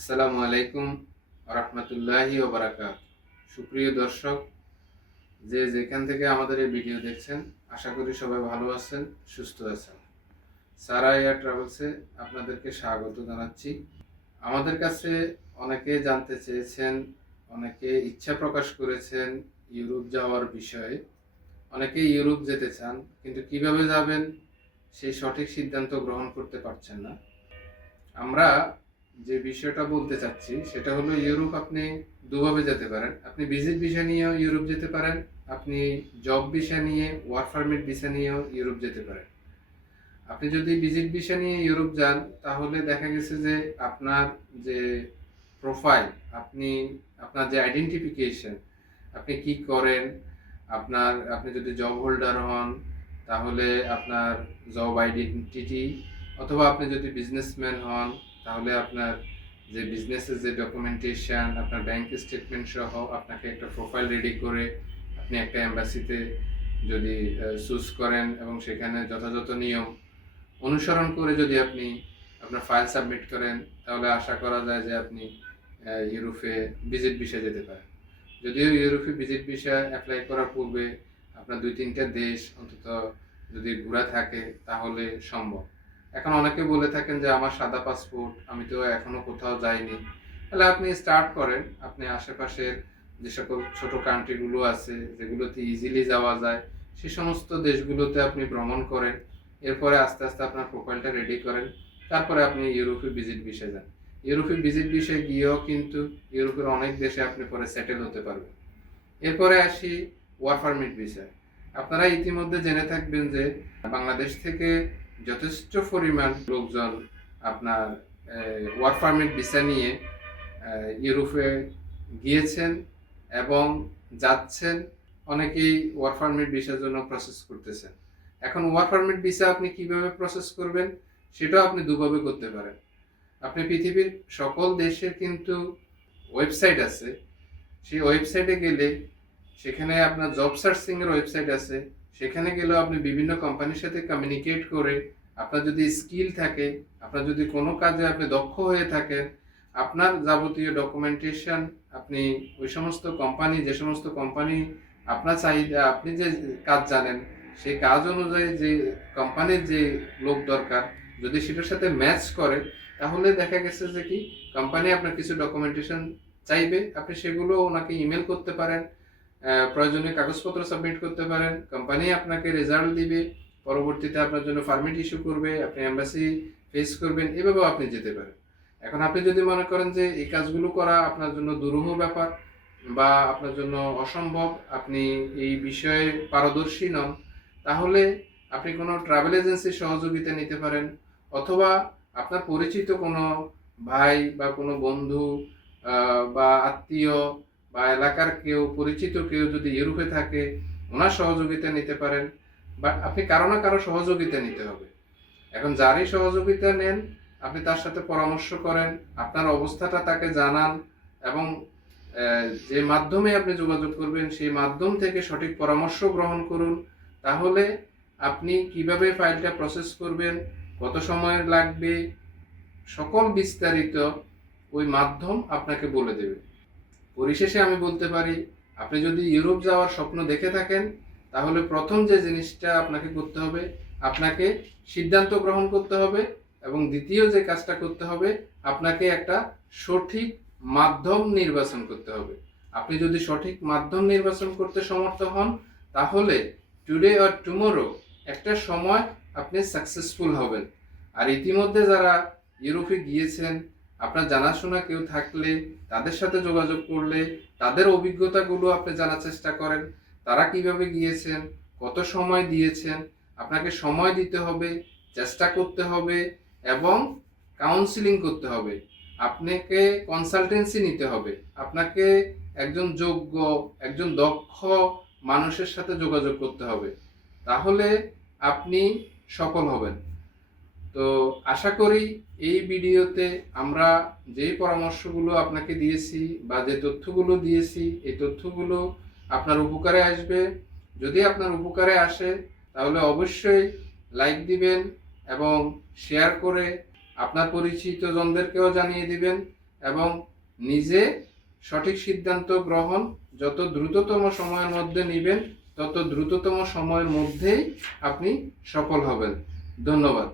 আসসালামু আলাইকুম রহমতুল্লাহি ওয়া বারাকাতুহু। সুপ্রিয় দর্শক, যে যেখান থেকে আমাদের এই ভিডিও দেখছেন, আশা করি সবাই ভালো আছেন, সুস্থ আছেন। সারা এয়ার ট্রাভেলসে আপনাদেরকে স্বাগত জানাচ্ছি। আমাদের কাছে অনেকে জানতে চেয়েছেন, অনেকে ইচ্ছা প্রকাশ করেছেন ইউরোপ যাওয়ার বিষয়ে। অনেকে ইউরোপ যেতে চান, কিন্তু কিভাবে যাবেন সেই সঠিক সিদ্ধান্ত গ্রহণ করতে পারছেন না। আমরা যে বিষয়টা বলতে চাচ্ছি সেটা হলো, ইউরোপ আপনি দুভাবে যেতে পারেন। আপনি ভিজিট ভিসা নিয়েও ইউরোপ যেতে পারেন, আপনি জব ভিসা নিয়ে, ওয়ার্ক পারমিট ভিসা নিয়েও ইউরোপ যেতে পারেন। আপনি যদি ভিজিট ভিসা নিয়ে ইউরোপ যান, তাহলে দেখা গেছে যে আপনার যে প্রোফাইল, আপনার যে আইডেন্টিফিকেশন, আপনি কি করেন, আপনি যদি জব হোল্ডার হন তাহলে আপনার জব আইডেন্টিটি, অথবা আপনি যদি বিজনেসম্যান হন তাহলে আপনার যে বিজনেসের যে ডকুমেন্টেশন, আপনার ব্যাংক স্টেটমেন্ট সহ আপনাকে একটা প্রোফাইল রেডি করে আপনি একটা এম্বাসিতে যদি চুজ করেন এবং সেখানে যথাযথ নিয়ম অনুসরণ করে যদি আপনি আপনার ফাইল সাবমিট করেন, তাহলে আশা করা যায় যে আপনি ইউরোপে ভিজিট ভিসা যেতে পারেন। যদিও ইউরোপে ভিজিট ভিসা অ্যাপ্লাই করার পূর্বে আপনার 2-3টা দেশ অন্তত যদি ঘোরা থাকে তাহলে সম্ভব। এখন অনেকে বলে থাকেন যে আমার সাদা পাসপোর্ট, আমি তো এখনো কোথাও যাইনি। তাহলে আপনি স্টার্ট করেন, আপনি আশেপাশের যে সকল ছোট কান্ট্রিগুলো আছে যেগুলোতে ইজিলি যাওয়া যায়, সে সমস্ত দেশগুলোতে আপনি ভ্রমণ করেন। এরপরে আস্তে আস্তে আপনার প্রোফাইলটা রেডি করেন, তারপরে আপনি ইউরোপে ভিজিট ভিসা যান। ইউরোপে ভিজিট ভিসায় গিয়েও কিন্তু ইউরোপের অনেক দেশে আপনি পরে সেটেল হতে পারবেন। এরপরে আসি ওয়ার্ক পারমিট ভিসায়। আপনারা ইতিমধ্যে জেনে থাকবেন যে বাংলাদেশ থেকে যথেষ্ট পরিমাণ লোকজন আপনার ওয়ার্ক পারমিট ভিসা নিয়ে ইউরোপে গিয়েছেন এবং যাচ্ছেন। অনেকেই ওয়ার্ক পারমিট ভিসার জন্য প্রসেস করতেছেন। এখন ওয়ার্ক পারমিট ভিসা আপনি কিভাবে প্রসেস করবেন সেটাও আপনি দুভাবে করতে পারেন। আপনি পৃথিবীর সকল দেশের কিন্তু ওয়েবসাইট আছে, সেই ওয়েবসাইটে গেলে সেখানে আপনার জব সার্চিং এর ওয়েবসাইট আছে, সেখানে গেলেও আপনি বিভিন্ন কোম্পানির সাথে কমিউনিকেট করে আপনার যদি স্কিল থাকে, আপনার যদি কোনো কাজে আপনি দক্ষ হয়ে থাকেন, আপনার যাবতীয় ডকুমেন্টেশন আপনি ওই সমস্ত কোম্পানি, যে সমস্ত কোম্পানি আপনার চাহিদা, আপনি যে কাজ জানেন সেই কাজ অনুযায়ী যে কোম্পানির যে লোক দরকার, যদি সেটার সাথে ম্যাচ করে, তাহলে দেখা গেছে যে কি কোম্পানি আপনার কিছু ডকুমেন্টেশন চাইবে, আপনি সেগুলো ওনাকে ইমেল করতে পারেন, প্রয়োজনীয় কাগজপত্র সাবমিট করতে পারেন, কোম্পানি আপনাকে রেজাল্ট দিবে, পরবর্তীতে আপনার জন্য পারমিট ইস্যু করবে, আপনি এম্বাসি ফেস করবেন, এভাবেও আপনি যেতে পারেন। এখন আপনি যদি মনে করেন যে এই কাজগুলো করা আপনার জন্য দুরূহ ব্যাপার বা আপনার জন্য অসম্ভব, আপনি এই বিষয়ে পারদর্শী নন, তাহলে আপনি কোনো ট্রাভেল এজেন্সির সহযোগিতা নিতে পারেন, অথবা আপনার পরিচিত কোনো ভাই বা কোনো বন্ধু বা আত্মীয় বা এলাকার কেউ, পরিচিত কেউ যদি ইউরোপে থাকে, ওনার সহযোগিতা নিতে পারেন। বাট আপনি কারো না কারো সহযোগিতা নিতে হবে। এখন যারই সহযোগিতা নেন, আপনি তার সাথে পরামর্শ করেন, আপনার অবস্থাটা তাকে জানান, এবং যে মাধ্যমে আপনি যোগাযোগ করবেন সেই মাধ্যম থেকে সঠিক পরামর্শ গ্রহণ করুন। তাহলে আপনি কিভাবে ফাইলটা প্রসেস করবেন, কত সময় লাগবে, সকল বিস্তারিত ওই মাধ্যম আপনাকে বলে দেবে। পরিশেষে আমি বলতে পারি, আপনি যদি ইউরোপ যাওয়ার স্বপ্ন দেখে থাকেন, তাহলে প্রথম যে জিনিসটা আপনাকে করতে হবে, আপনাকে সিদ্ধান্ত গ্রহণ করতে হবে, এবং দ্বিতীয় যে কাজটা করতে হবে, আপনাকে একটা সঠিক মাধ্যম নির্বাচন করতে হবে। আপনি যদি সঠিক মাধ্যম নির্বাচন করতে সমর্থ হন, তাহলে টুডে অর টুমোরো একটা সময় আপনি সাকসেসফুল হবেন। আর ইতিমধ্যে যারা ইউরোপে গিয়েছেন, আপনার জানাশোনা কেউ থাকলে তাদের সাথে যোগাযোগ করলে তাদের অভিজ্ঞতাগুলো আপনি জানার চেষ্টা করেন। তারা কিভাবে গিয়েছেন, কত সময় দিয়েছেন, আপনাকে সময় দিতে হবে, চেষ্টা করতে হবে, এবং কাউন্সিলিং করতে হবে। আপনাকে কনসালটেন্সি নিতে হবে, আপনাকে একজন যোগ্য, একজন দক্ষ মানুষের সাথে যোগাযোগ করতে হবে, তাহলে আপনি সফল হবেন। তো আশা করি এই ভিডিওতে আমরা যেই পরামর্শগুলো আপনাকে দিয়েছি বা যে তথ্যগুলো দিয়েছি, এই তথ্যগুলো আপনার উপকারে আসবে। যদি আপনার উপকারে আসে তাহলে অবশ্যই লাইক দিবেন এবং শেয়ার করে আপনার পরিচিত জনদেরকেও জানিয়ে দিবেন, এবং নিজে সঠিক সিদ্ধান্ত গ্রহণ যত দ্রুততম সময়ের মধ্যে নেবেন তত দ্রুততম সময়ের মধ্যেই আপনি সফল হবেন। ধন্যবাদ।